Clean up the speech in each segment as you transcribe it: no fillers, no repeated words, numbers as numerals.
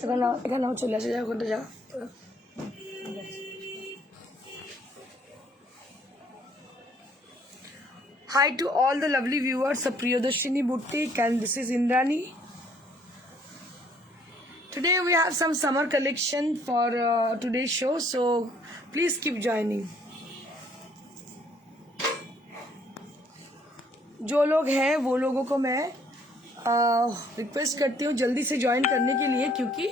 এখানেও চলে আসে, যা ওখানটা যা। Hi to all the lovely viewers of Priyadarshini Boutique, and this is Indrani. Today we have some summer collection for today's show, so please keep joining. जो लोग हैं वो लोगों को मैं रिक्वेस्ट करती हूँ जल्दी से ज्वाइन करने के लिए, क्योंकि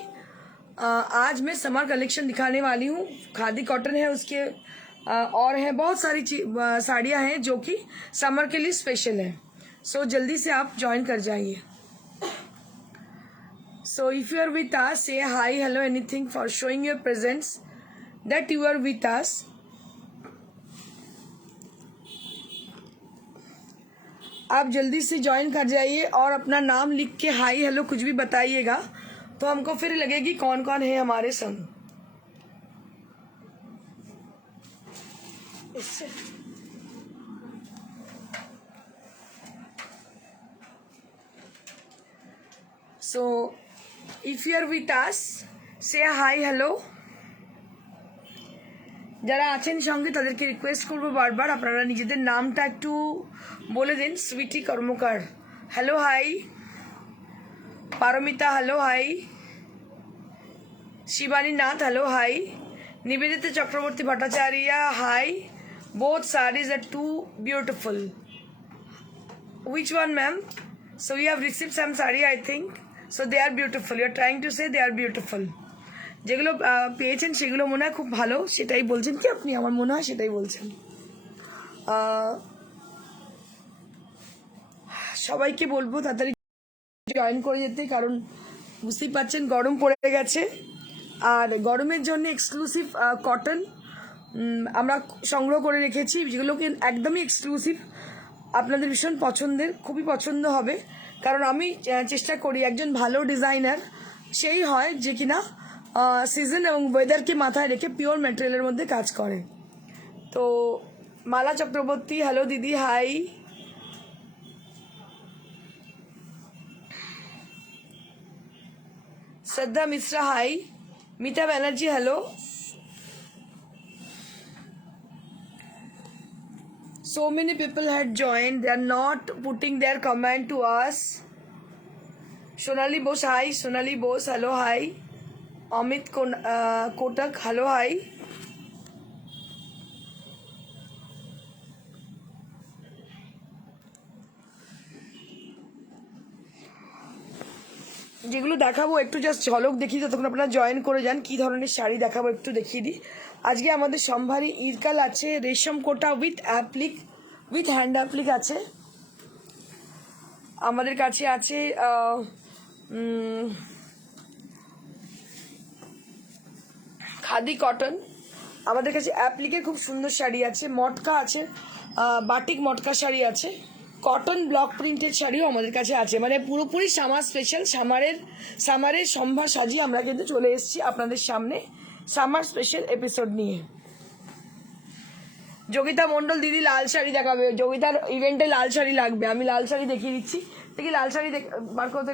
आज मैं समर कलेक्शन दिखाने वाली हूँ। खादी कॉटन है, उसके और है बहुत सारी साड़ियाँ हैं जो कि समर के लिए स्पेशल है। सो जल्दी से आप ज्वाइन कर जाइए। So if you are with us, say hi, hello, anything for showing your presence that you are with us. आप जल्दी से ज्वाइन कर जाइए और अपना नाम लिख के हाई हेलो कुछ भी बताइएगा, तो हमको फिर लगेगी कौन कौन है हमारे संग। So if you are with us, say hi hello. যারা আছেন সঙ্গে তাদেরকে রিকোয়েস্ট করব বারবার আপনারা নিজেদের নামটা একটু বলে দিন। Sweety Karmakar, hello hi. Paramita, hello hi. Shivani Nath, hello hi. Nivedita Chakraborty Bhattacharya, hi. Both sarees are too beautiful. Which one, ma'am? So you have received some saree, I think. So they are beautiful. You are trying to say they are beautiful. যেগুলো পেয়েছেন সেগুলো মনে হয় খুব ভালো, সেটাই বলছেন কি আপনি? আমার মনে হয় সেটাই বলছেন। সবাইকে বলবো তাড়াতাড়ি জয়েন করে যেতে, কারণ বুঝতেই পারছেন গরম পড়ে গেছে। আর গরমের জন্য এক্সক্লুসিভ কটন আমরা সংগ্রহ করে রেখেছি, যেগুলোকে একদমই এক্সক্লুসিভ, আপনাদের ভীষণ পছন্দের, খুবই পছন্দ হবে। কারণ আমি চেষ্টা করি একজন ভালো ডিজাইনার সেই হয় যে কিনা সিজন এবং ওয়েদারকে মাথায় রেখে পিওর ম্যাটেরিয়ালের মধ্যে কাজ করে। তো মালা চক্রবর্তী, হ্যালো দিদি, hi. Shraddha Mishra, hi. Mita Banerjee, hello. So many people had joined, they are not putting their comment to us. Sonali Bose, hi. Sonali Bose, hello, hi. Amit Kotak, hello, hi. যেগুলো দেখাবো একটু জাস্ট ঝলক দেখিয়ে, ততক্ষণ আপনারা জয়েন করে যান। কি ধরনের শাড়ি দেখাবো একটু দেখিয়ে দিই। আজকে আমাদের সম্ভারী ইরকাল আছে, resham kota with applique, with hand applique আছে। আমাদের কাছে আছে খাদি কটন, আমাদের কাছে অ্যাপ্লিকের খুব সুন্দর শাড়ি আছে, মটকা আছে, বাটিক মটকা শাড়ি আছে, কটন ব্লক প্রিন্টেড শাড়িও আমাদের কাছে আছে। মানে পুরোপুরি সামার স্পেশাল, সামারের সম্ভার সাজিয়ে আমরা কিন্তু চলে এসেছি আপনাদের সামনে সামার স্পেশাল এপিসোড নিয়ে। যোগিতা মণ্ডল দিদি লাল শাড়ি দেখাবে, যোগিতার ইভেন্টে লাল শাড়ি লাগবে, আমি লাল শাড়ি দেখিয়ে দিচ্ছি। দেখি লাল শাড়ি বার করো তো,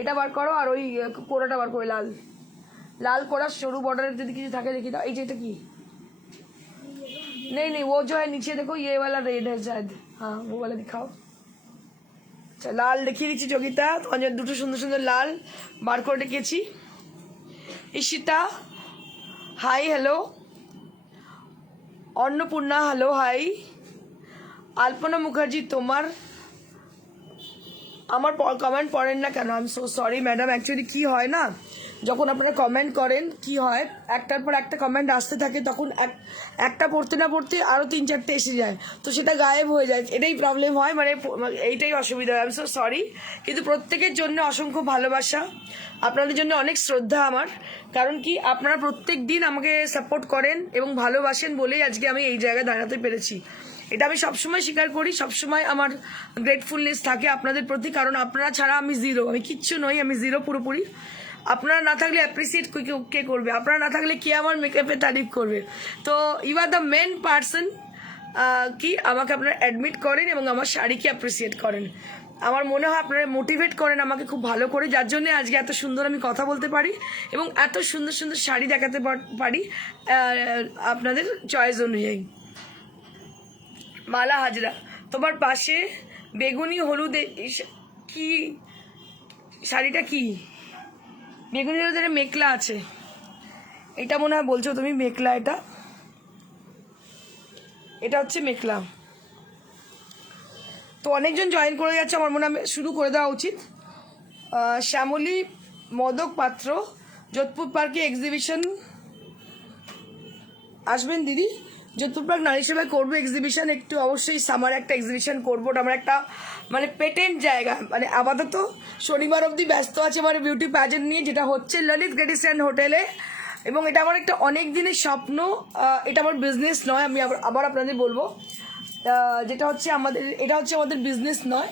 এটা বার করো, আর ওই কোড়াটা বার করে, লাল কোড়া সরু বর্ডারের যদি কিছু থাকে দেখি দাও। এই যে এটা কি? नहीं नहीं, वो जो है नीचे देखो, ये वाला रेड है शायद, हाँ वो वाला दिखाओ। আচ্ছা, লাল দেখিয়ে দিচ্ছি যোগিতা, তোমার দুটো সুন্দর সুন্দর লাল বার করে রেখেছি। Ishita, hi hello. Annapurna, hello hi. Alpana Mukherjee, তোমার আমার কমেন্ট পড়েন না কেন? I am so sorry madam. Actually কী হয় না, যখন আপনারা কমেন্ট করেন কি হয়, একটার পর একটা কমেন্ট আসতে থাকে, তখন একটা পড়তে না পড়তে আরও 3-4টে এসে যায়, তো সেটা গায়েব হয়ে যায়, এটাই প্রবলেম হয়, মানে এইটাই অসুবিধা হয়। I am so sorry. কিন্তু প্রত্যেকের জন্য অসংখ্য ভালোবাসা, আপনাদের জন্য অনেক শ্রদ্ধা আমার। কারণ কি, আপনারা প্রত্যেক দিন আমাকে সাপোর্ট করেন এবং ভালোবাসেন বলেই আজকে আমি এই জায়গায় দাঁড়াতে পেরেছি। এটা আমি সবসময় স্বীকার করি, সবসময় আমার গ্রেটফুলনেস থাকে আপনাদের প্রতি, কারণ আপনারা ছাড়া আমি জিরো, আমি কিচ্ছু নই, আমি জিরো পুরোপুরি। আপনারা না থাকলে অ্যাপ্রিসিয়েট কে করবে? আপনারা না থাকলে কে আমার মেকআপে তারিফ করবে? তো you are the main person কি আমাকে আপনারা অ্যাডমিট করেন এবং আমার শাড়িকে অ্যাপ্রিসিয়েট করেন। আমার মনে হয় আপনারা মোটিভেট করেন আমাকে খুব ভালো করে, যার জন্য আজকে এত সুন্দর আমি কথা বলতে পারি এবং এত সুন্দর সুন্দর শাড়ি দেখাতে পারি আপনাদের চয়েস অনুযায়ী। মালা হাজরা, তোমার পাশে বেগুনি হলুদ কি শাড়িটা কি? বেগুনি হলুদের মেখলা আছে, এটা মনে হয় বলছো তুমি মেখলা, এটা হচ্ছে মেখলা। তো অনেকজন জয়েন করে যাচ্ছে, আমার মনে হয় শুরু করে দেওয়া উচিত। শ্যামলী মদক পাত্র, যোধপুর পার্কে এক্সিবিশন আসবেন দিদি? যোধপুর পার্ক নারী সেবায় করবো এক্সিবিশন, একটু অবশ্যই সামার একটা এক্সিবিশন করবো। ওটা আমার একটা মানে পেটেন্ট জায়গা, মানে আপাতত শনিবার অবধি ব্যস্ত আছে মানে বিউটি প্যাজেন্ট নিয়ে, যেটা হচ্ছে ললিত গ্রেডিস্ট্যান্ড হোটেলে। এবং এটা আমার একটা অনেক দিনের স্বপ্ন, এটা আমার বিজনেস নয়, আমি আবার আপনাদের বলবো, যেটা হচ্ছে এটা হচ্ছে আমাদের বিজনেস নয়,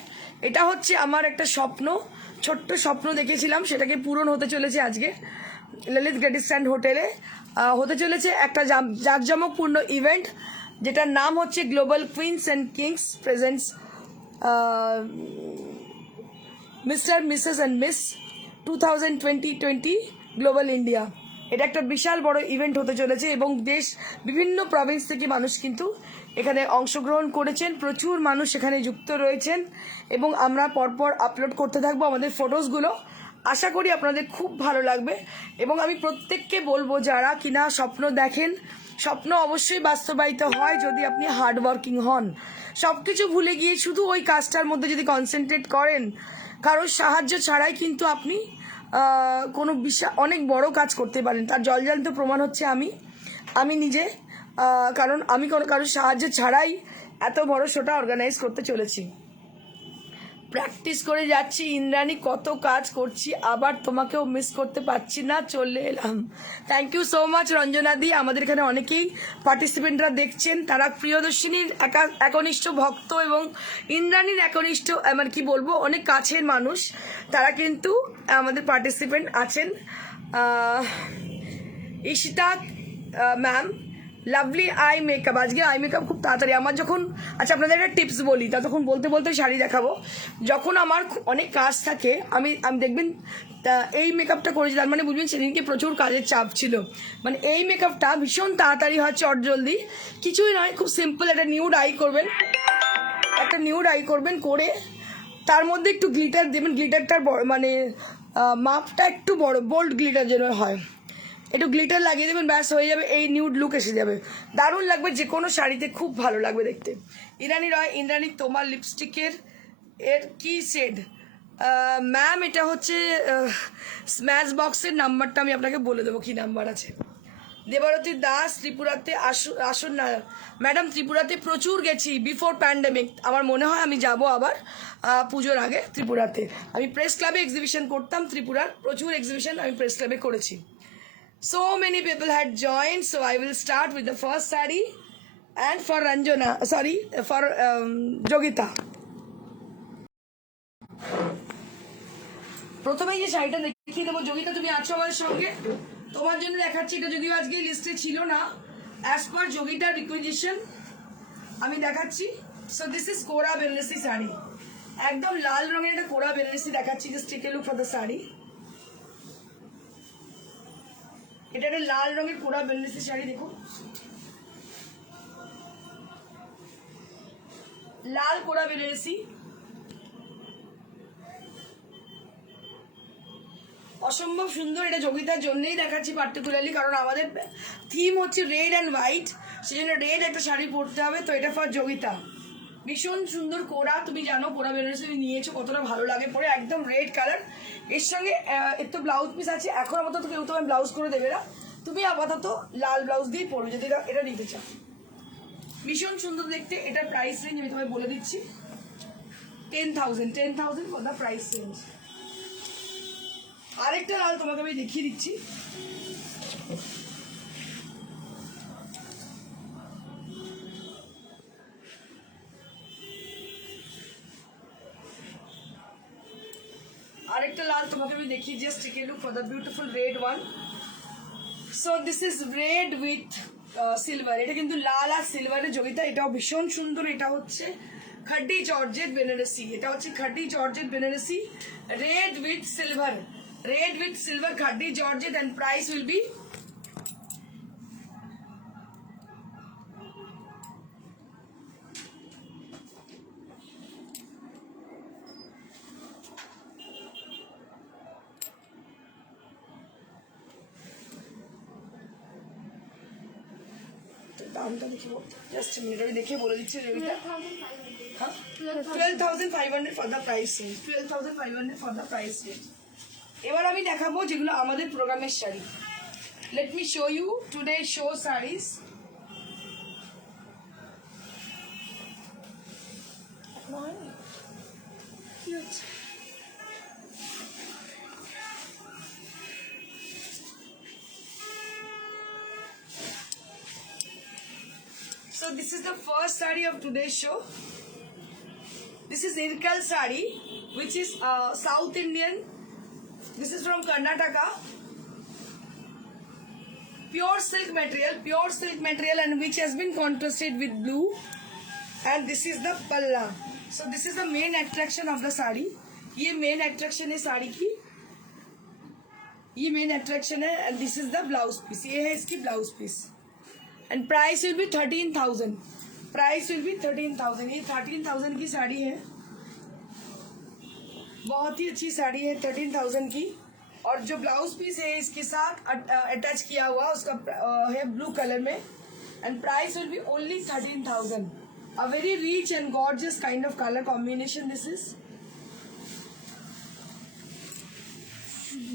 এটা হচ্ছে আমার একটা স্বপ্ন, ছোট্ট স্বপ্ন দেখেছিলাম, সেটাকে পূরণ হতে চলেছে আজকে ললিত গ্রেডিস্ট্যান্ড হোটেলে। হতে চলেছে একটা জাঁকজমকপূর্ণ ইভেন্ট, যেটার নাম হচ্ছে global queens and kings presents mister Mrs and miss 2020 global India. এটা একটা বিশাল বড় ইভেন্ট হতে চলেছে এবং বিভিন্ন প্রভিন্স থেকে মানুষ কিন্তু এখানে অংশগ্রহণ করেছেন, প্রচুর মানুষ এখানে যুক্ত রয়েছেন এবং আমরা পরপর আপলোড করতে থাকবো আমাদের ফটোসগুলো। আশা করি আপনাদের খুব ভালো লাগবে এবং আমি প্রত্যেককে বলবো যারা কিনা স্বপ্ন দেখেন, স্বপ্ন অবশ্যই বাস্তবায়িত হয় যদি আপনি হার্ডওয়ার্কিং হন। সব কিছু ভুলে গিয়ে শুধু ওই কাজটার মধ্যে যদি কনসেন্ট্রেট করেন, কারোর সাহায্য ছাড়াই কিন্তু আপনি কোনো অনেক বড় কাজ করতে পারেন। তার জলজান্ত প্রমাণ হচ্ছে আমি নিজে, কারণ আমি কারোর সাহায্য ছাড়াই এত বড় শোটা অর্গানাইজ করতে চলেছি। প্র্যাকটিস করে যাচ্ছি ইন্দ্রাণী, কত কাজ করছি, আবার তোমাকেও মিস করতে পারছি না, চলে এলাম। থ্যাংক ইউ সো মাচ রঞ্জনাদি। আমাদের এখানে অনেকেই পার্টিসিপেন্টরা দেখছেন, তারা প্রিয়দর্শিনীর একনিষ্ঠ ভক্ত এবং ইন্দ্রাণীর একনিষ্ঠ মানে কি বলবো অনেক কাছের মানুষ, তারা কিন্তু আমাদের পার্টিসিপেন্ট আছেন। Ishita ma'am, lovely eye makeup, আজকে আই মেকআপ খুব তাড়াতাড়ি আমার যখন, আচ্ছা আপনাদের একটা টিপস বলি, তা তখন বলতে বলতে শাড়ি দেখাবো। যখন আমার অনেক কাজ থাকে আমি দেখবেন এই মেকআপটা করেছি, তার মানে বুঝবেন সেদিনকে প্রচুর কাজের চাপ ছিল। মানে এই মেকআপটা ভীষণ তাড়াতাড়ি হয়, চটজলদি, কিছুই নয়, খুব সিম্পল। একটা নিউড আই করবেন, করে তার মধ্যে একটু গ্লিটার দেবেন, গ্লিটারটার মানে মাপটা একটু বড়, বোল্ড গ্লিটার যেন হয়, একটু গ্লিটার লাগিয়ে দেবেন, ব্যাস হয়ে যাবে, এই নিউড লুক এসে যাবে, দারুণ লাগবে, যে কোনো শাড়িতে খুব ভালো লাগবে দেখতে। ইরানি রয়, ইন্দ্রাণী তোমার লিপস্টিকের কি শেড? ম্যাম এটা হচ্ছে স্ম্যাশ বক্সের নাম্বারটা আমি আপনাকে বলে দেবো কি নাম্বার আছে। দেবারতী দাস, ত্রিপুরাতে আসুন না ম্যাডাম, ত্রিপুরাতে প্রচুর গেছি বিফোর প্যান্ডেমিক, আমার মনে হয় আমি যাব আবার পুজোর আগে ত্রিপুরাতে। আমি প্রেস ক্লাবে এক্সিবিশন করতাম, ত্রিপুরার প্রচুর এক্সিবিশন আমি প্রেস ক্লাবে করেছি। So many people had joined, so I will start with the first sari and for Jogita. প্রথমে যে শাড়িটা দেখিয়ে দেবো, যোগিতা তুমি আছো আমাদের সঙ্গে, তোমার জন্য দেখাচ্ছি। এটা যদিও আজকে লিস্টে ছিল না, অ্যাজ পার যোগিতার রিকুইজিশন আমি দেখাচ্ছি। সো দিস ইজ কোরা বেনারসি শাড়ি, একদম লাল রঙের একটা কোরা বেনারসি দেখাচ্ছি। Just take a look for the sari. এটা একটা লাল রঙের কোরা বেনারসি শাড়ি, দেখুন লাল কোরা বেনারসি, অসম্ভব সুন্দর। এটা যোগিতার জন্যই দেখাচ্ছি পার্টিকুলারলি, কারণ আমাদের থিম হচ্ছে রেড অ্যান্ড হোয়াইট, সেই জন্য রেড একটা শাড়ি পরতে হবে, তো এটা ফর যোগিতা। ভীষণ সুন্দর কোরা, তুমি জানো কোরা বেনারসি তুমি নিয়েছো কতটা ভালো লাগে পরে, একদম রেড কালার। এর সঙ্গে এর তো ব্লাউজ পিস আছে, এখন আপাতত কেউ তো আমি ব্লাউজ করে দেবে না, তুমি আপাতত লাল ব্লাউজ দিয়ে পরবে যদি এটা নিতে চাও। ভীষণ সুন্দর দেখতে। এটার প্রাইস রেঞ্জ আমি তোমায় বলে দিচ্ছি, 10,000 ফর দ্য প্রাইস রেঞ্জ। আরেকটা লাল তোমাকে আমি দেখিয়ে দিচ্ছি, আরেকটা লাল তোমাকে আমি দেখিয়ে, just take a look for the beautiful red one. So this is red with silver, এটা কিন্তু লাল আর সিলভারের যোগিতা, এটাও ভীষণ সুন্দর। এটা হচ্ছে খাড্ডি জর্জেট বেনারসি, এটা হচ্ছে khaddi georgette Benarasi, red with silver khaddi georgette, and price will be দামটা দেখে জাস্ট মিনিট আমি দেখে বলে দিচ্ছি রেটটা। হ্যাঁ 12,500 for the price range, 12,500 for the price range. এবার আমি দেখাবো যেগুলো আমাদের প্রোগ্রামের sari. Let me show you today show saris. কি হচ্ছে? So this is the first saree of today's show. This is Irkal saree, which is South Indian. This is from Karnataka. Pure silk material, and which has been contrasted with blue. And this is the palla. So this is the main attraction of the saree. ये main attraction है साड़ी की, ये main attraction है, and this is the blouse piece. ये है इसकी blouse piece. And price will be 13,000. Price will B 13,000। ये 13,000 की साड़ी है, बहुत ही अच्छी साड़ी है 13,000 की। और जो ब्लाउज पीस है इसके साथ अटैच किया हुआ उसका है ब्लू कलर में, and price will be only 13,000। A very rich and gorgeous kind of colour combination this is.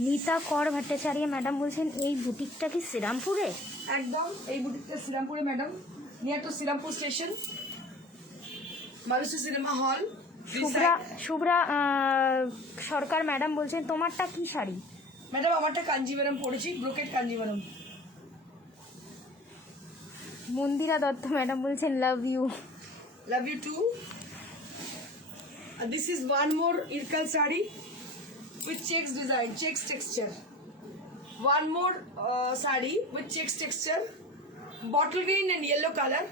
Neeta Kaur Bhattacharya madam বলছেন এই বুটিকটা কি শ্রীরামপুরে? একদম এই বুটিকটা শ্রীরামপুরে madam, near to Shrirampur station, মালুসি সিনেমা হল। শুভ্রা সরকার ম্যাডাম বলছেন তোমারটা কি শাড়ি? ম্যাডাম আমারটা কাঞ্জিভারম পড়েছি, ব্রোকেট কাঞ্জিভারম। মন্দিরা দত্ত ম্যাডাম বলছেন love you too. This is one more Ilkal sari with checks design, checks texture. One more saree with checks texture, bottle green and yellow color.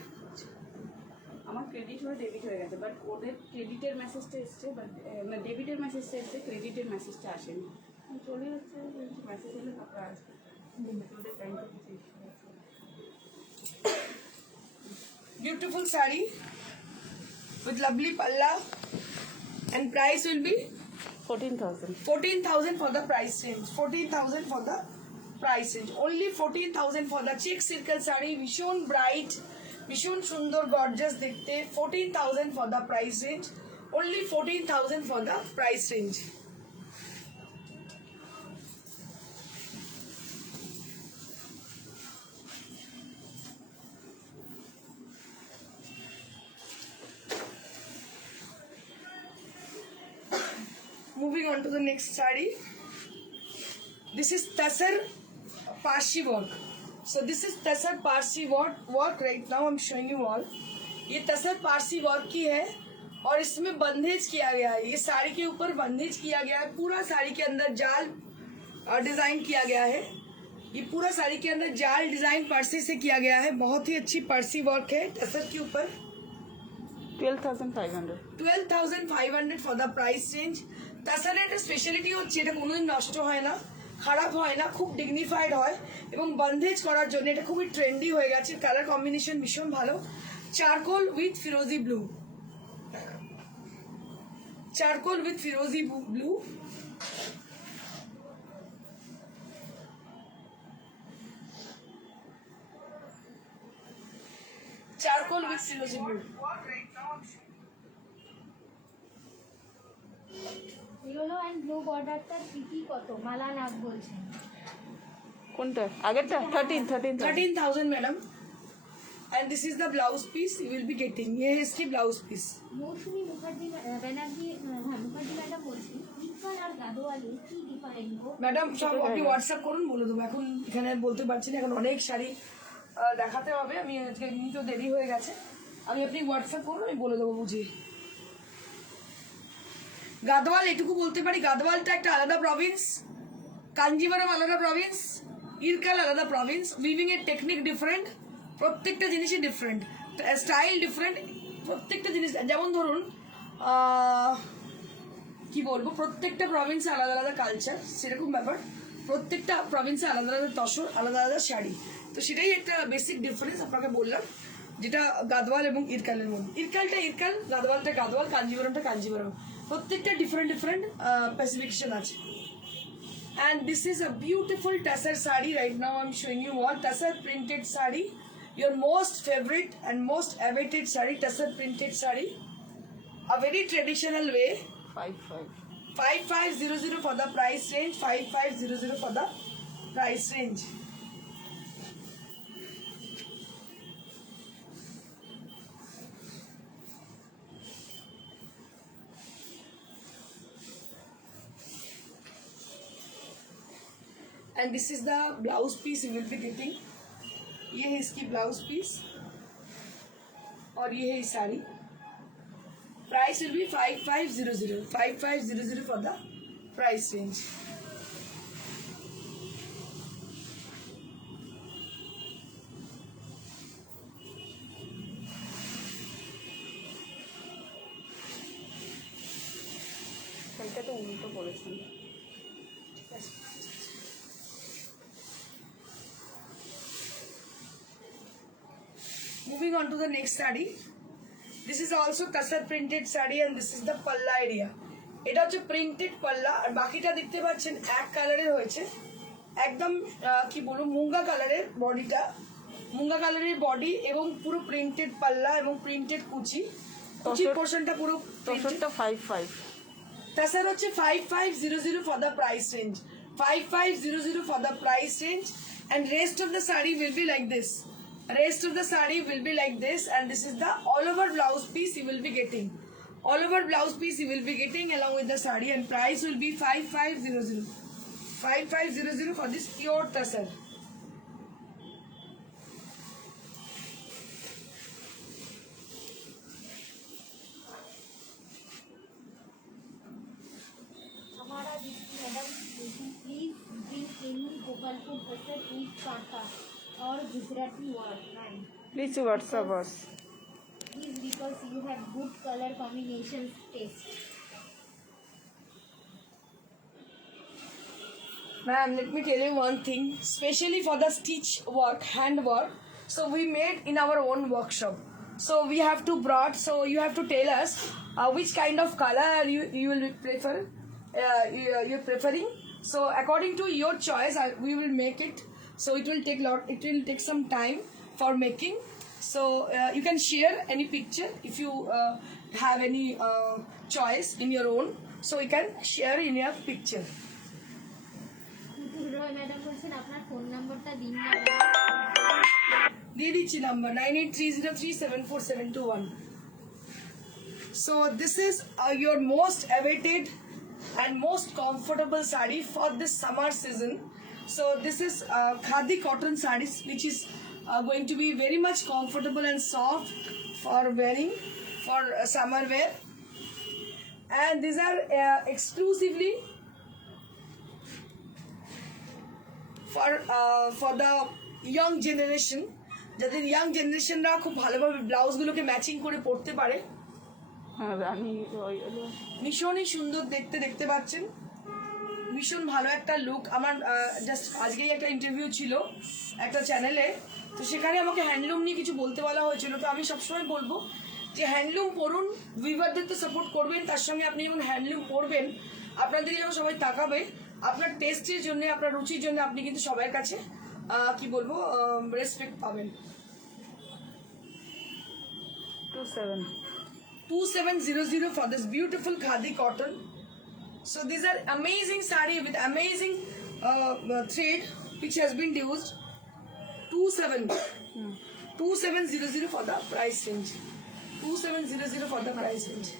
আমার ক্রেডিট হয়ে ডেবিট হয়ে গেছে, বাট ওদের ক্রেডিটের মেসেজটা এসছে, বাট ডেবিটের মেসেজটা এসছে, ক্রেডিটের মেসেজটা আসেনি। চলে যাচ্ছে, মেসেজ এলে তারপর আসবে। ওদের ব্যাংকে কিছু issue আছে। Beautiful saree with lovely palla, and price will be 14,000। 14,000 for the price range. 14,000 for the price range. Only 14,000 for the check circle saree. ভীষণ bright, ভীষণ সুন্দর গর্জাস দেখতে। 14,000 for the price range. Only 14,000 for the price range. Moving on to the next saree. This is Tasar Parsi work. So this is Tasar Parsi work. Right now I'm showing you all. ये तसर पारसी वर्क की है और इसमें बंदेज किया गया है। ये साड़ी के ऊपर बंदेज किया गया है, पूरा साड़ी के अंदर जाल डिजाइन किया गया है। ये पूरा साड़ी के अंदर जाल डिजाइन पारसी से किया गया है। बहुत ही अच्छी पारसी वर्क है तसर के ऊपर। 12,500। 12,500 for the price range. তাছাড়া একটা স্পেশালিটি হচ্ছে এটা কোনোদিন নষ্ট হয় না, খারাপ হয় না, খুব ডিগনিফাইড হয় এবং বন্ধেজ করার জন্য এটা খুবই ট্রেন্ডি হয়ে গেছে। কালার কম্বিনেশন ভীষণ ভালো, charcoal with firozi blue, charcoal with firozi blue. Charcoal with firozi blue. Yellow and blue বর্ডারটার পিটি কত? মালা নাগ বলছেন। কোনটা আগেরটা? 13,000 madam. And this is the blouse piece you will be getting. ये है इसकी blouse piece. Mousumi Mukherjee Banerjee Mukherjee madam বলছেন ইরফান আর গাদোয়ালি কি ডিফারেন্ট গো? ম্যাডাম সব আপনি হোয়াটসঅ্যাপ করুন, বলে দেবো। এখন এখানে বলতে পারছি না, এখন অনেক শাড়ি দেখাতে হবে। আমি আজকে এমনি তো দেরি হয়ে গেছে, আমি আপনি হোয়াটসঅ্যাপ করুন, আমি বলে দেবো বুঝিয়ে। গাদওয়াল এটুকু বলতে পারি, গাদওয়ালটা একটা আলাদা প্রভিন্স, কাঞ্জিভারম আলাদা প্রভিন্স, ইরকাল আলাদা প্রভিন্স। উইভিং এর টেকনিক ডিফারেন্ট, প্রত্যেকটা জিনিসই ডিফারেন্ট, স্টাইল ডিফারেন্ট, প্রত্যেকটা জিনিস, যেমন ধরুন কি বলবো, প্রত্যেকটা প্রভিন্সে আলাদা আলাদা কালচার, সেরকম ব্যাপার প্রত্যেকটা প্রভিন্সে আলাদা আলাদা তসর, আলাদা আলাদা শাড়ি। তো সেটাই একটা বেসিক ডিফারেন্স আপনাকে বললাম, যেটা গাদওয়াল এবং ইরকালের মধ্যে। ইরকালটা ইরকাল, গাদওয়ালটা গাদওয়াল, কাঞ্জিবরমটা কাঞ্জিবরম, প্রত্যেকটা ডিফারেন্ট ডিফারেন্ট স্পেসিফিকেশন আছে। And this is a beautiful tassar sari. Right now I'm showing you what tassar printed sari, your most favorite and most awaited sari, tassar printed sari, a very traditional way. 5500 for the price range, 5500 for the price range. And this is the blouse piece you will be getting. ये है इसकी blouse piece और ये है sari. Price will be 5500 for the price range. সেইটা তো উল্টো করেছেন। Moving on to the next saree. This is also tassar printed saree and this is the palla area. এটা হচ্ছে প্রিন্টেড পাল্লা, আর বাকিটা দেখতে পাচ্ছেন এক কালারের হয়েছে, একদম কি বলবো মুঙ্গা কালারের বডিটা, মুঙ্গা কালারের বডি এবং পুরো প্রিন্টেড পাল্লা এবং প্রিন্টেড কুচি, কুচির পোর্শনটা পুরো তসরটা 55। তাছাড়া হচ্ছে 5500 for the price range, 5500 for the price range, and rest of the saree will be like this. Rest of the saree will be like this, and this is the all over blouse piece you will be getting. All over blouse piece you will be getting along with the saree, and price will be 5500. 5500 for this pure tassar. हमारा Drishti madam please bring any Gopalpur tussar with कांटा और Gujarati word ma'am Please WhatsApp us. Please because you have good colour combination taste Ma'am, let me tell you one thing, especially for the stitch work, hand work, so we made in our own workshop. So we have to brought, so you have to tell us which kind of color you will prefer, you're preferring. So according to your choice, we will make it. So it will take some time for making. So you can share any picture if you have any choice in your own. So you can share in your picture. রয় ম্যাডাম বলছেন আপনার ফোন নাম্বারটা দিন না দিয়ে দিচ্ছি নাম্বার 9830374721. So this is your most awaited and most comfortable saree for this summer season. So this is khadi cotton sarees, which is going to be very much comfortable and soft for wearing for summer wear, and these are exclusively for the young generation, যাদের ইয়াং জেনারেশনরা খুব ভালোভাবে ব্লাউজগুলোকে ম্যাচিং করে পরতে পারে। হ্যাঁ রানী ভীষণই সুন্দর দেখতে পাচ্ছেন, ভীষণ ভালো একটা লুক। আমার জাস্ট আজকেই একটা ইন্টারভিউ ছিল একটা চ্যানেলে, তো সেখানে আমাকে হ্যান্ডলুম নিয়ে কিছু বলতে বলা হয়েছিল। তো আমি সবসময় বলবো যে হ্যান্ডলুম পরুন, উইভারদের তো সাপোর্ট করবেন, তার সঙ্গে আপনি যখন হ্যান্ডলুম পরবেন আপনাদের যখন সবাই তাকাবে, আপনার টেস্টের জন্য, আপনার রুচির জন্য আপনি কিন্তু সবার কাছে কি বলবো রেসপেক্ট পাবেন। 2700 for this beautiful khadi cotton. So these are amazing saree with amazing thread which has been used. 2700 for the price range. 2700 for the price range.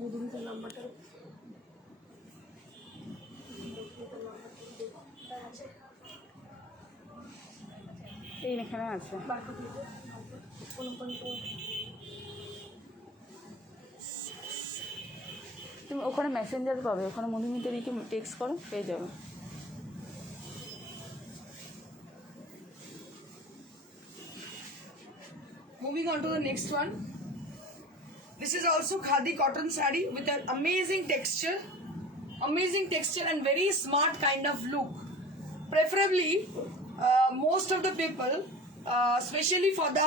বুধুমিতার নাম্বারটা এই এখানে আছে। তুমি ওখানে মেসেঞ্জার পাবে, ওখানে মধুমিতা দিকে টেক্সট করো, পেয়ে যাবে। Moving on to the next one. This is also khadi cotton saree with an amazing texture and very smart kind of look. Preferably, most of the people, especially for the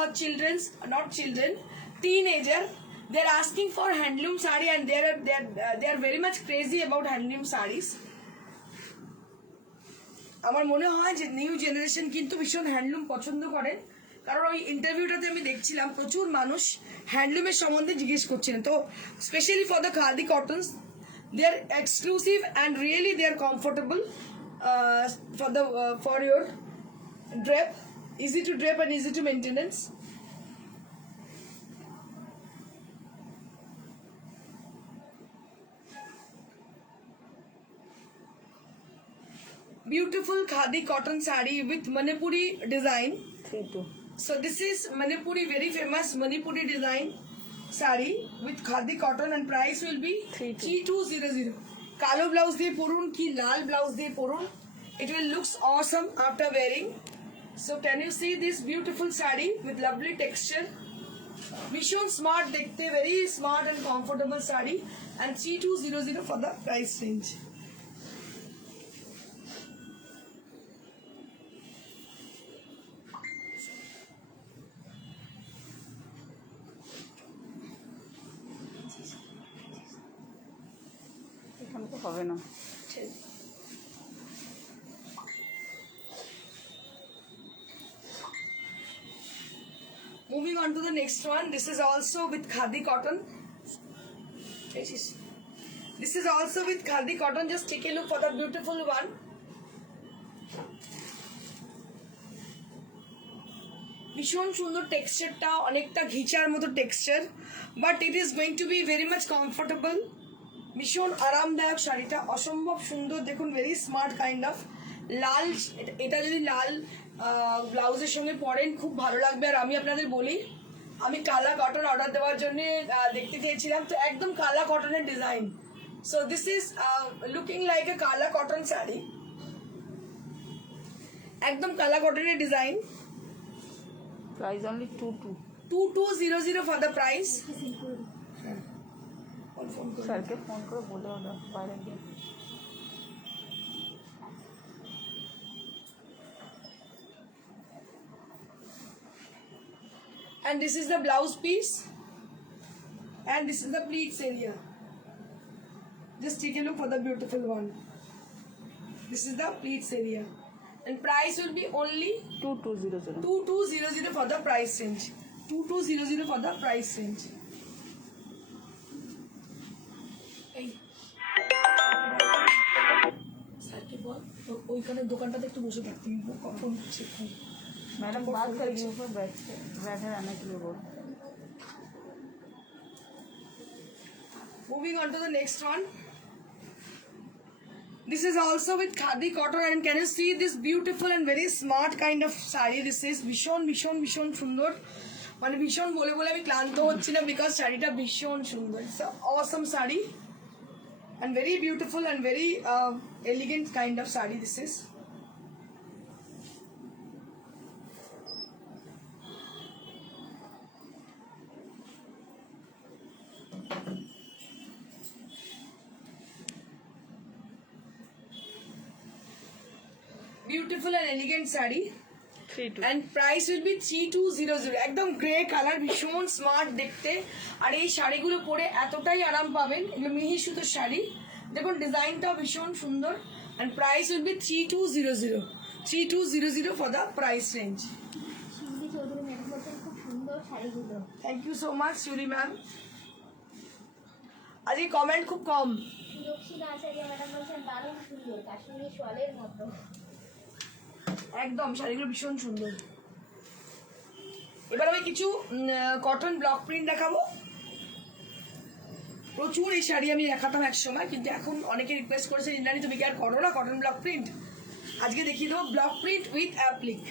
teenager, they're asking for handloom saree, and they are very much crazy about handloom sarees. আমার মনে হয় যে new generation কিন্তু ভীষণ হ্যান্ডলুম পছন্দ করে, কারণ ওই ইন্টারভিউটাতে আমি দেখছিলাম প্রচুর মানুষ হ্যান্ডলুমের সম্বন্ধে জিজ্ঞেস করছিলেন। তো specially for the khadi cottons, they are exclusive and really they are comfortable for your drape, easy to drape and easy to maintenance. Beautiful khadi cotton saree with Manipuri design. 3-2. So this is Manipuri, very famous Manipuri design saree with khadi cotton, and price will be 3200. Kalo blouse diye porun ki lal blouse diye porun, it will looks awesome after wearing. So can you see this beautiful saree with lovely texture? Vishon smart dekhte, very smart and comfortable saree, and 3200 for the price range. এখানে তো হবে না। Moving on to the next one, this is also with khadi cotton. This is also with khadi cotton. Just take a look for the beautiful one. ভীষণ সুন্দর টেক্সচারটা, অনেকটা ঘিচার মতো texture, but it is going to be very much comfortable. ভীষণ আরামদায়ক শাড়িটা, অসম্ভব সুন্দর, দেখুন ভেরি স্মার্ট কাইন্ড অফ লাল। এটা যদি লাল ব্লাউজের সঙ্গে পরেন খুব ভালো লাগবে। আর আমি আপনাদের বলি, আমি কালা কটন অর্ডার দেওয়ার জন্য দেখতে চেয়েছিলাম, তো একদম কালা কটনের design. So this is looking like a কালা কটন শাড়ি, একদম কালা কটনের design. Price only 22। 2200 for the price. স্যারকে ফোন করে বলে ওটা বাইরে গিয়ে। And this is the blouse piece, and this is the pleats area. Just take a look for the beautiful one. This is the pleats area, and price will be only 2200। 2200 for the price range. 2200 for the price range. স্যারকে বল ওইখানে দোকানটাতে একটু বসে থাকতে, কখন मैडम बात करेंगे ऊपर बैठे रहने के लिए बोल। Moving on to the next one. This is also with khadi cotton, and can you see this beautiful and very smart kind of saree? This is ভীষণ সুন্দর, মানে ভীষণ বলে বলে আমি ক্লান্ত হচ্ছি না, বিকজ শাড়িটা ভীষণ সুন্দর। It's an awesome saree and very beautiful and very elegant kind of saree this is. Beautiful and elegant saree, 3-2। and price will be 3200। একদম গ্রে কালার, ভীষণ স্মার্ট দেখতে, আর এই শাড়িগুলো পরে এতটাই আরাম পাবেন। এগুলো মিহি সুতোর শাড়ি, দেখুন ডিজাইনটাও ভীষণ সুন্দর, and price will be 3200। 3200 for the price range. শিউলি চৌধুরী ম্যাডাম বলছেন খুব সুন্দর শাড়িগুলো। Thank you so much, Shuri ma'am. আজকে কমেন্ট খুব কম। সুরক্ষিতা আচার্য ম্যাডাম বলছেন দারুণ সুন্দর, কাশ্মীরি শলের মতো। একদম শাড়িগুলো ভীষণ সুন্দর। এবার আমি কিছু কটন ব্লক প্রিন্ট দেখাবো। প্রচুর এই শাড়ি আমি দেখাতাম এক সময়, কিন্তু এখন অনেকে রিকোয়েস্ট করেছে ইন্দ্রাণী তুমি কি আর করো না কটন ব্লক প্রিন্ট। আজকে দেখিয়ে দেবো block print with applique,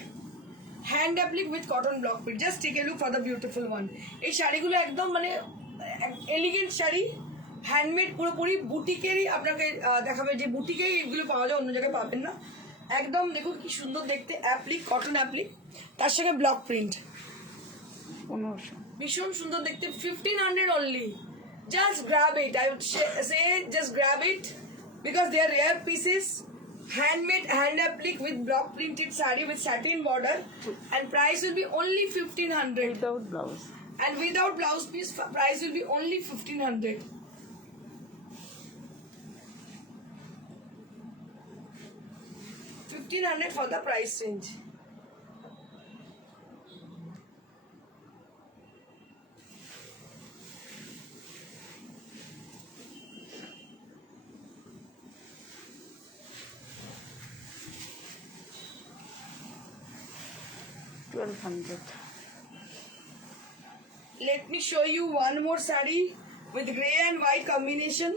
hand applique with cotton block print. Just take a look for the beautiful one. এই শাড়িগুলো একদম মানে এলিগেন্ট শাড়ি, হ্যান্ডমেড পুরোপুরি বুটিকেরই আপনাকে দেখাবে, যে বুটিকেই এগুলো পাওয়া যায়, অন্য জায়গায় পাবেন না। একদম দেখুন কি সুন্দর দেখতে, অ্যাপ্লিক, কটন অ্যাপ্লিক, তার সঙ্গে ব্লক প্রিন্ট, 1500। ভীষণ সুন্দর দেখতে। 1500 only. Just grab it, I would say just grab it, because they are rare pieces. Handmade, hand applique with block printed saree with satin border, and price will be only 1500. Without blouse. And without blouse piece, price will be only 1500. 1500 for the price range. $1200. Let me show you one more saree with grey and white combination.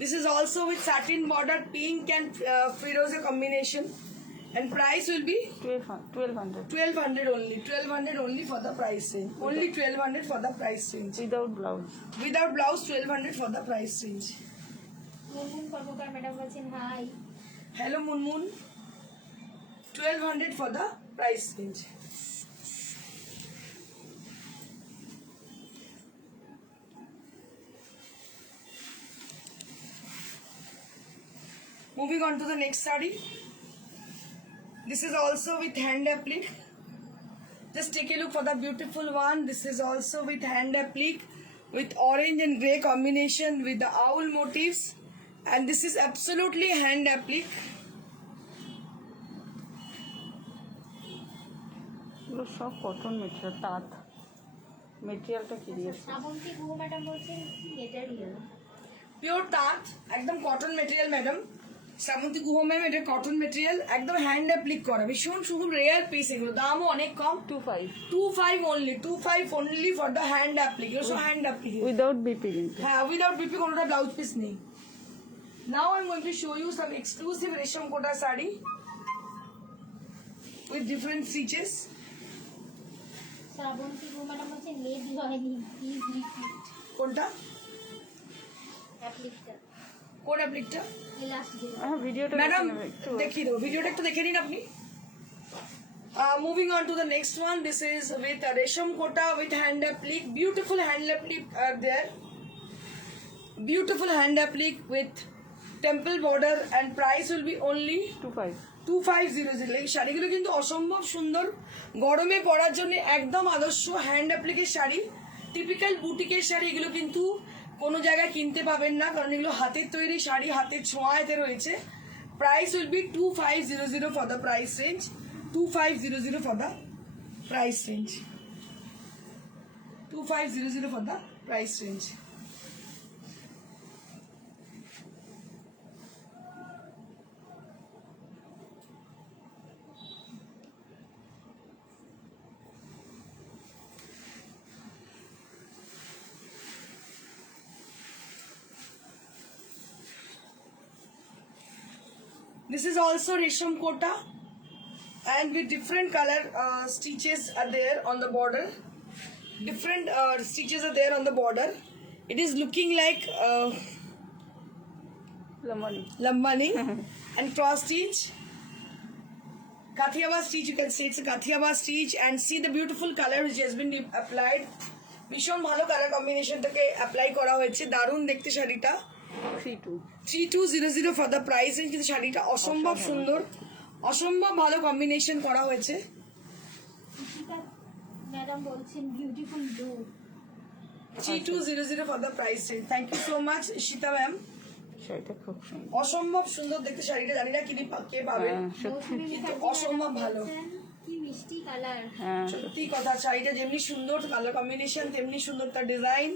This is also with satin border, pink and firoza combination, and price will be 1200. 1200 only. 1200 only for the price range. Only 1200 for the price range. Without blouse. Without blouse, 1200 for the price range. Munmun Karmakar madam বলছেন hi. Hello Moon. 1200 for the price range. Moving on to the next saree. This is also with hand applique. Just take a look for the beautiful one. This is also with hand applique, with orange and grey combination with the owl motifs, and this is absolutely hand applique. এগুলো সব cotton material, তাঁত মেটেরিয়ালটা clear. Shrabanti Guha madam বলছেন কি material? Pure তাঁত, একদম cotton material madam. Shrabanti Guha ma'am, এটা cotton material, একদম হ্যান্ড অ্যাপ্লিক করা, ভীষণ শুধু রেয়ার পিস এগুলো, দামও অনেক কম। 25 25 only, 25 only for the hand applique. Also hand applique. Without BP কিন্তু। হ্যাঁ, উইদাউট বিপি, কোনোটা ব্লাউজ পিস নেই। Now I'm going to show you some exclusive resham kota sari with different stitches. Shravanti Guha madam বলছেন লেডি হয়নি, প্লিজ রিপিট কোনটা? অ্যাপ্লিকটা, কোন অ্যাপ্লিকটা? এই লাস্ট যেটা। হ্যাঁ, ভিডিওটা ম্যাডাম দেখে নেবে একটু। দেখিয়ে দেবো, ভিডিওটা একটু দেখে নিন আপনি। Moving on to the next one. This is with resham kota with hand applique. Beautiful hand applique are there. Beautiful hand applique with temple border, and price will be only 25 2500. এই শাড়িগুলো কিন্তু অসম্ভব সুন্দর, গরমে পরার জন্য একদম আদর্শ হ্যান্ড অ্যাপ্লিকের শাড়ি, টিপিক্যাল বুটিকের শাড়ি। এগুলো কিন্তু কোনো জায়গায় কিনতে পাবেন না, কারণ এগুলো হাতের তৈরি শাড়ি, হাতের ছোঁয়া এতে রয়েছে। Price will B 2500 for the price range. 2500 for the price range. 2500 for the price range. This is also resham kota, and with different color stitches are there on the border. Different stitches are there on the border. It is looking like lambani and cross stitch. Kathiawar stitch, you can say it's a Kathiawar stitch, and see the beautiful color which has been applied. ভীষণ ভালো কালার কম্বিনেশনটাকে অ্যাপ্লাই করা হয়েছে, দারুণ দেখতে শাড়িটা। 3200 for the price range. কিন্তু শাড়িটা অসম্ভব সুন্দর, অসম্ভব ভালো কম্বিনেশন করা হয়েছে। ম্যাডাম বলছেন beautiful blue. 3200 for the price range. Thank you so much Ishita ma'am. শাড়িটা খুব সুন্দর, অসম্ভব সুন্দর দেখতে শাড়িটা, জানি না কে পাবে, কিন্তু অসম্ভব ভালো। কি মিষ্টি কালার। হ্যাঁ সত্যি কথা, শাড়িটা যেমনি সুন্দর কালার কম্বিনেশন, তেমনি সুন্দর তার design.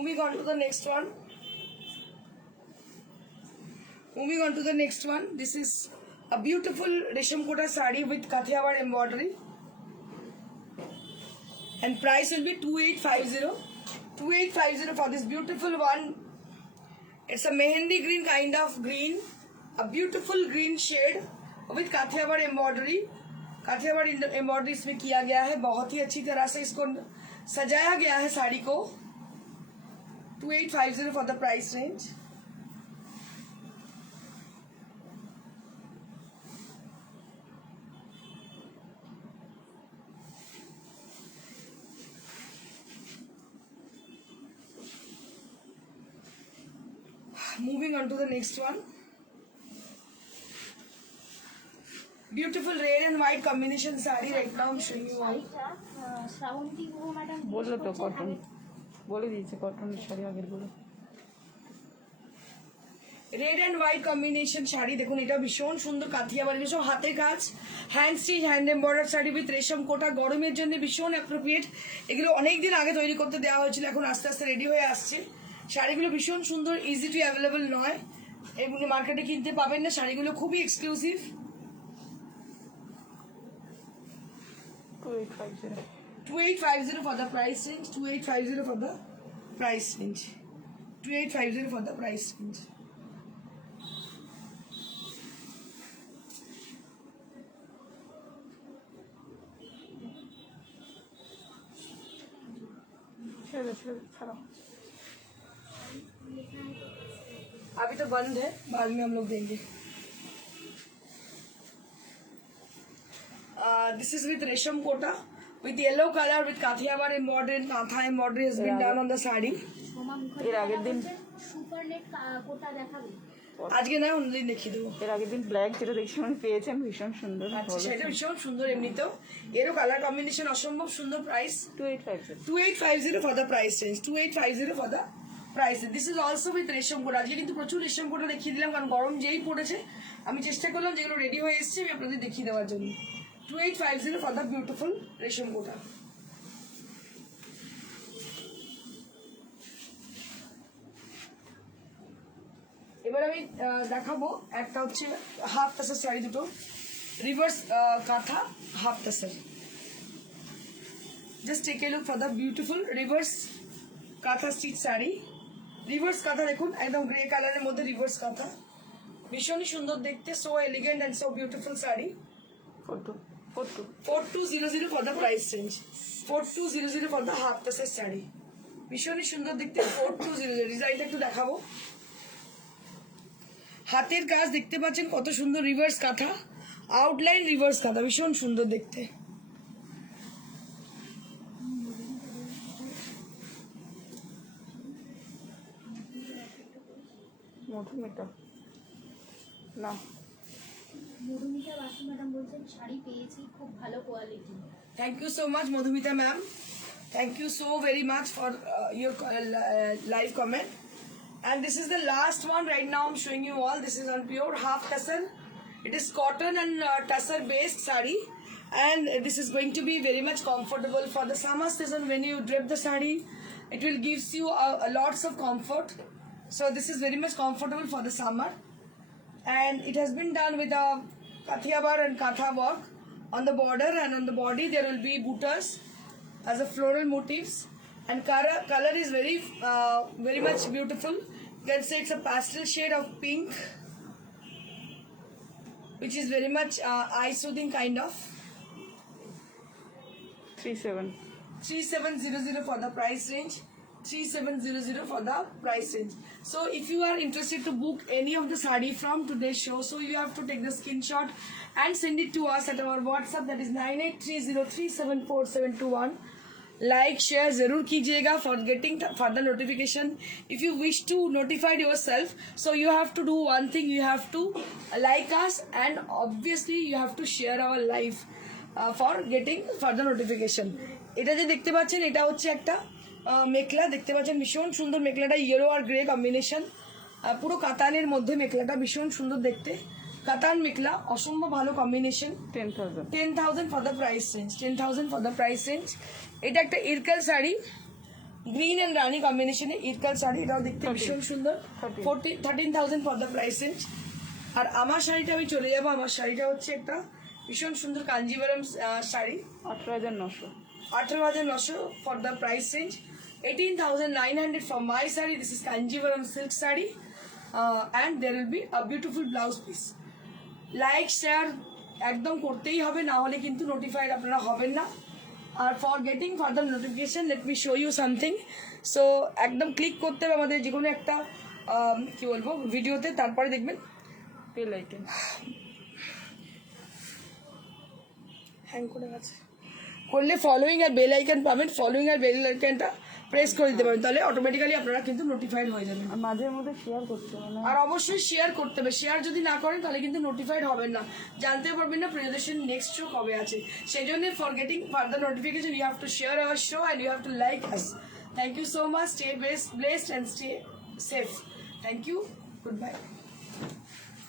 Moving on to the next one. Moving on to the next one. This is A beautiful resham kota sari with Kathiawar embroidery. And price will be 2850. 2850 for this beautiful one. It's a mehendi green kind of green. A beautiful green shade with Kathiawar embroidery. Kathiawar embroidery इसमें किया गया है, बहुत ही अच्छी तरह से इसको सजाया गया है साड़ी को. 2850 for the price range. Moving on to the next one. Beautiful red and white combination saree right now I'm showing you all. Shravanti Guha madam বললো তো কটন, বলে দিয়েছে কটনের শাড়ি আগের গুলো. Red and white combination sari দেখুন, এটা ভীষণ সুন্দর কাথিয়াবাড়ি, ভীষণ হাতের কাজ, hand stitch hand embroidery sari with resham kota. গরমের জন্য ভীষণ অ্যাপ্রোপ্রিয়েট. এগুলো অনেক দিন আগে তৈরি করতে দেওয়া হয়েছিল, এখন আস্তে আস্তে রেডি হয়ে আসছে. শাড়িগুলো ভীষণ সুন্দর, ইজি টু অ্যাভেলেবল নয়, এগুলো মার্কেটে কিনতে পাবেন না. শাড়িগুলো খুবই এক্সক্লুসিভ. 2850. 2850 for the price range. 2850 for the price range. 2850 for the price range. ছেড়ে ছাড়াও. अभी तो बंद है, बाद में हम लोग देंगे. This is with resham kota with yellow color with Kathiawar embroidery and Katha embroidery has been done on the sari. Soma এর আগের দিন সুপার নেট কোটা দেখাবে। আজকে না অন্যদিন দেখিয়ে দেবো. এর আগের দিন ব্ল্যাক যেটা দেখছি মানে পেয়েছেন ভীষণ সুন্দর. আচ্ছা, সেটা ভীষণ সুন্দর এমনিতেও, এরও কালার কম্বিনেশন অসম্ভব সুন্দর. প্রাইস 2850. 2850 for the price range. 2850 for the price. This is also with রেশম কোটা. আজকে কিন্তু প্রচুর রেশম কোটা দেখিয়ে দিলাম, কারণ গরম যেই পড়েছে আমি চেষ্টা করলাম যেগুলো রেডি হয়ে এসেছে আমি আপনাদের দেখিয়ে দেওয়ার জন্য. 2850 for the beautiful রেশম কোটা. এবার আমি দেখাবো একটা হচ্ছে হাফ তাসার শাড়ি, দুটো reverse kantha half tussar. Just take a look for the beautiful reverse kantha stitch sari. Reverse kantha দেখুন, একদম গ্রে কালারের মধ্যে রিভার্স কাঁথা, ভীষণই সুন্দর দেখতে. So elegant and so beautiful sari. 4200 for the price range. 4200 for the half tassel sari, ভীষণই সুন্দর দেখতে. 4200 ডিজাইনটা একটু দেখাবো. হাতের কাজ দেখতে পাচ্ছেন কত সুন্দর, রিভার্স কাঁথা, আউটলাইন রিভার্স কাঁথা, ভীষণ সুন্দর দেখতে. মধুমিতা না, মধুমিতা বাসু ম্যাডাম বলছেন শাড়ি পেয়েছি খুব ভালো quality. Thank you so much, Madhumita ma'am. Thank you so very much for your live comment. And this is the last one right now I'm showing you all. This is on pure half tassel. It is cotton and tassel based sari, and this is going to be very much comfortable for the summer season. When you drape the sari, it will gives you a lots of comfort. So this is very much comfortable for the summer, and it has been done with a Kathiawar and Katha work on the border, and on the body there will be buttas as a floral motifs, and color is very much beautiful. You can say it's a pastel shade of pink, which is very much eye soothing kind of. 3700 for the price range. 3700 for the price range. So if you are interested to book any of the sari from today's show, so you have to take the screenshot and send it to us at our WhatsApp, that is 9830374721. Like, share जरूर कीजिएगा for getting further notification. If you wish to notify yourself, so you have to do one thing, you have to like us, and obviously you have to share our live for getting further notification. এটা যে দেখতে পাচ্ছেন এটা হচ্ছে একটা মেখলা, দেখতে পাচ্ছেন ভীষণ সুন্দর মেখলাটা, ইয়েলো আর গ্রে কম্বিনেশন, পুরো কাতানের মধ্যে মেখলাটা ভীষণ সুন্দর দেখতে. কাতান মেখলা অসম্ভব ভালো কম্বিনেশন. 10,000 for the price range. 10,000 for the price range. এটা একটা ইরকাল শাড়ি, গ্রিন এন্ড রানি কম্বিনেশনে ইরকাল শাড়ি, এটাও দেখতে ভীষণ সুন্দর. 13,000 for the price range. আর আমার শাড়িটা আমি চলে যাবো। আমার শাড়িটা হচ্ছে একটা ভীষণ সুন্দর কাঞ্জিভারাম শাড়ি, 18,900। 18,900 for the price range, 18,900 for my saree. This is Kanjivaram silk saree, and there will be a beautiful blouse piece. Like share একদম করতেই হবে, না হলে কিন্তু নোটিফাইড আপনারা হবেন না। আর for getting further notification let me show you something. So একদম ক্লিক করতে হবে আমাদের যে কোনো একটা কি বলবো ভিডিওতে, তারপরে দেখবেন বেল আইকন। হ্যাং করে গেছে, করলে ফলোয়িং আর বেল আইকন পাবেন। ফলোয়িং আর বেল আইকনটা প্রেস করে দিতে পারেন, তাহলে অটোমেটিক্যালি আপনারা কিন্তু নোটিফাইড হয়ে যাবেন। আর মাঝে মধ্যে শেয়ার করতে হবে। আর অবশ্যই শেয়ার করতে হবে। শেয়ার যদি না করেন তাহলে কিন্তু নোটিফাইড হবেন না, জানতে পারবেন না প্রিয়দর্শন নেক্সট শো কবে আছে। সেই জন্য for getting further notification you have to share our show and you have to like us. Thank you so much, stay blessed and stay safe. Thank you, good by.